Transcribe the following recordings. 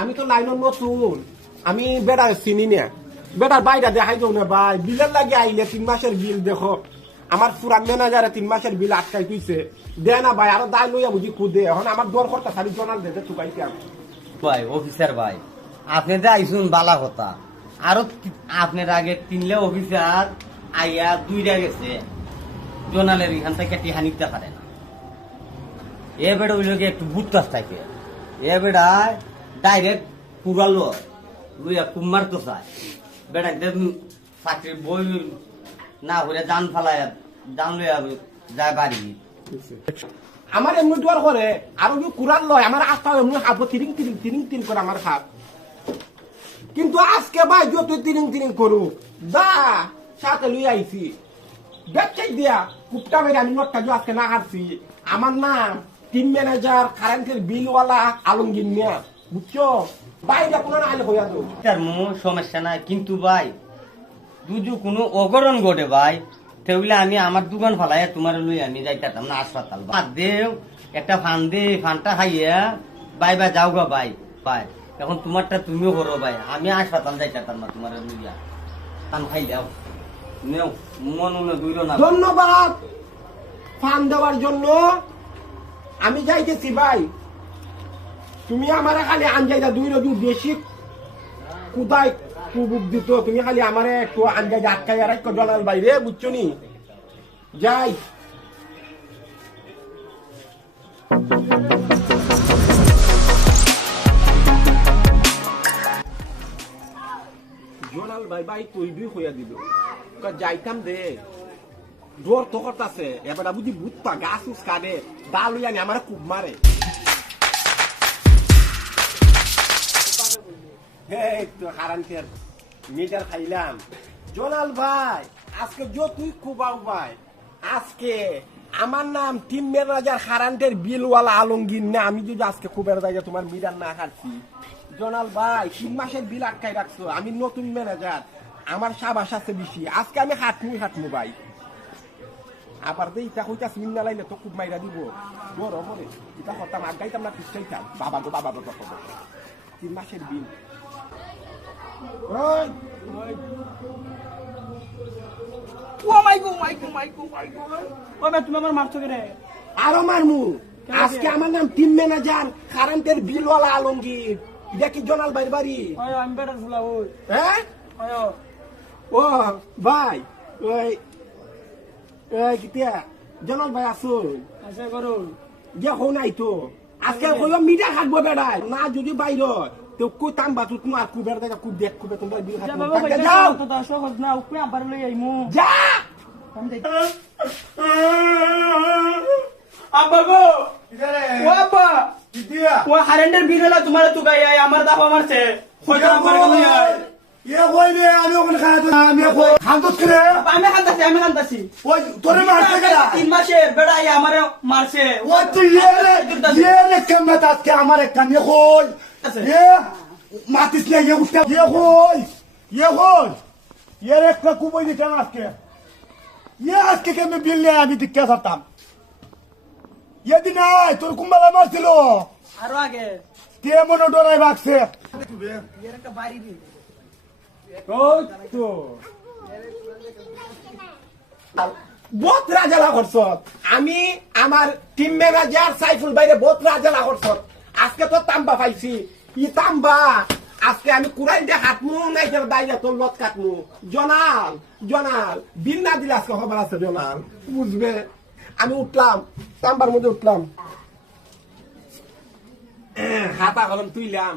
আমি তো লাইনত নতুন, আমি বেডা চিনি না। বেটার বাইরা দেখাই যাও না ভাই, বিলের লাগে আইলে তিন মাসের বিল দেখো। আমার পুরান ম্যানেজারে তিন মাসের বিল আটকাই তুইছে দে না ভাই, আরও দায় লইয়া বুঝি খুদে। এখন আমার দর করতে খালি জোনাল দে তুকাইতে আমি ভাই, অফিসার ভাই, আপনি যে আইসুন বালা কথা, আরও আপনার আগে তিনলে অফিসার আইয়া দুইটা গেছে। জোনালের এখান থেকে পারে না। এ বেড়া ওই লোকে একটু বুটতাস থাকে। এ বেড়া ডাইরেক্ট কুড়ালো লইয়া কুমার তো চায় বেড়া একদম চাকরির বই না হলে দান ফালায় দান লইয়া যায় বাড়ি। আমার এমনি দর করে আর যে কুরাল লয়, আমার আস্থা এমনি খাব তিরিং তিরিং তিরিং তিরিং করে আমার খাব কিন্তু আজকে ভাই যত তিরিং তিরিং করু দা সাথে লুই আইছি। বেচাই দিয়া কুপটা মেরে আমি নোটটা আজকে না হারছি। আমার নাম টিম ম্যানেজার কারেন্টের বিলওয়ালা আলমগীর মিয়া বুঝছ? বাইরে কোনো না আইলে হইয়া দো তার মো সমস্যা নাই কিন্তু ভাই দুজু কোনো অগরণ ঘটে ভাই। তেউলে আমি আমার দোকান ফালাই তোমার লই আমি যাইতাম না হাসপাতাল। বাদ দেও একটা ফান দে ফানটা খাইয়া বাই বাই যাও গা ভাই ভাই। এখন তোমারটা তুমিও করো ভাই আমি হাসপাতাল যাইতাম না তোমার লইয়া। টান খাই যাও নেও মন দূর না। ধন্যবাদ। ফান দেওয়ার জন্য আমি যাইতেছি, ভাই। তুমি আমার খালি আনজাইদা দুই রবি বেশি কুদাই কুবুক দিত। তুমি খালি আমারে একটু আনজাইদা আটকাই আর একটু জলাল বাইরে বুঝছ নি? যাই। জোনাল ভাই ভাই, তুই দুই হইয়া দিল যাইতাম দে। দৌড় তো এবার বুঝি ভূতটা গাছ উস আমার খুব মারে মিটার খাইলাম। জোনাল ভাই, আজকে যো তুই ভাই আজকে আমার নাম টিম ম্যানেজার কারান্টের বিলওয়ালা আলমগীর না, আমি যদি আজকে খুবের জায়গা তোমার মিটার না খাচ্ছি জোনাল ভাই, তিন মাসের বিল আটকাই রাখছো আমি নতুন ম্যানেজার আমার সাবাস আছে বেশি আজকে আমি হাঁটমুই হাঁটমু ভাই। আবার দে ইটা কইতা সিন না লাইলে তো খুব মাইরা দিব। বড় মরে ইটা হতাম আগাইতাম না পিছাইতাম বাবা গো বাবা গো তো খবর তিন মাসের বিল। কে আরও মারমু। আজকে আমার নাম টিম ম্যানেজার কারেন্টের বিলওয়ালা আলমগীর। দেখি জোনাল ভাইয়ের বাড়ি? ওই আমি বেটার ফুলা হ্যাঁ? ও ভাই ওই কিতিয়া? জোনাল ভাই আসুন আছে করুন যে হো নাই তো আজকে কইও মিঠা খাটবো বেড়ায় না যদি বাইর তো কই তাম বাতু তোমার কুবের দেখা কুব দেখ কুবে তোমার বিল খাটবো বাবা তাকে কইতে যাও। তো দা সহজ না উপরে আবার লই আইমু যা! আব্বা গো! ও আব্বা! ও হারেন্ডের বিল হলো তোমার তো আমার দাফা মারছে আমার ইয়ে কই রে? আমি ওখানে খাই তো আমি কই? খান্তস করে আমি কান্দাছি আমি কান্দাছি ওই তোরে মারছে কেডা? তিন মাসে বেড়া আই আমারে মারছে। ওই তুই ইয়ে রে ইয়ে রে কেমন আজকে আমার একটা নিয়ে কই। ইয়ে মাতিস না ইয়ে উঠতে ইয়ে কই? ইয়ে কই? ইয়ে রে একটা কুবই দিতাম আজকে। ইয়ে আজকে কেমন বিল নিয়ে? আমি দিকে থাকতাম ইয়ে দিন আয় তোর কুম্বালা মারছিল। আরও আগে। কে মনে ডরাই একটা বাড়ি ওই তো বহুত রাজালা করছ আমি আমার টিম ম্যানেজার সাইফুল বাইরে বহুত রাজালা করছ আজকে তো তাম্বা পাইছি। ই তাম্বা, আজকে আমি কুড়াই দিয়ে হাতমু নাই যে বাইরে, তোর লত কাটমু। জনাল জনাল বিল না দিলে আজকে খবর আছে, জনাল। বুঝবে? আমি উঠলাম, তাম্বার মধ্যে উঠলাম। হাতা কলম তুইলাম।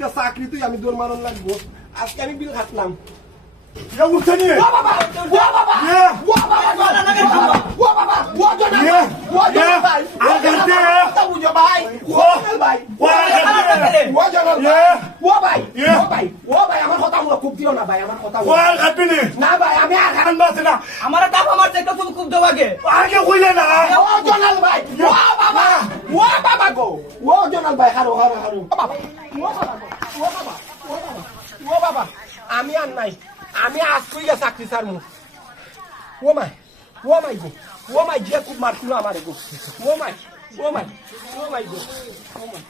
একটা চাকরি তুই আমি দৌড় মারণ লাগবো আজকে আমি বিল খাটলাম উঠছে নিয়ে আমার তাপ আমার চেকটা তুমি খুব দেবাগে আগে কইলে না ও জনাল ভাই ও বাবা ও বাবা গো ও জনাল ভাই হারো হারো হারো বাবা ও বাবা ও বাবা ও বাবা ও বাবা, আমি আর নাই। আমি আজ কইয়া চাকরি স্যার মু ও মাই ও মাই গো, ও মাই, যে খুব মারছিল আমার গো। ও মাই ও মাই ও মাই গো, ও মাই।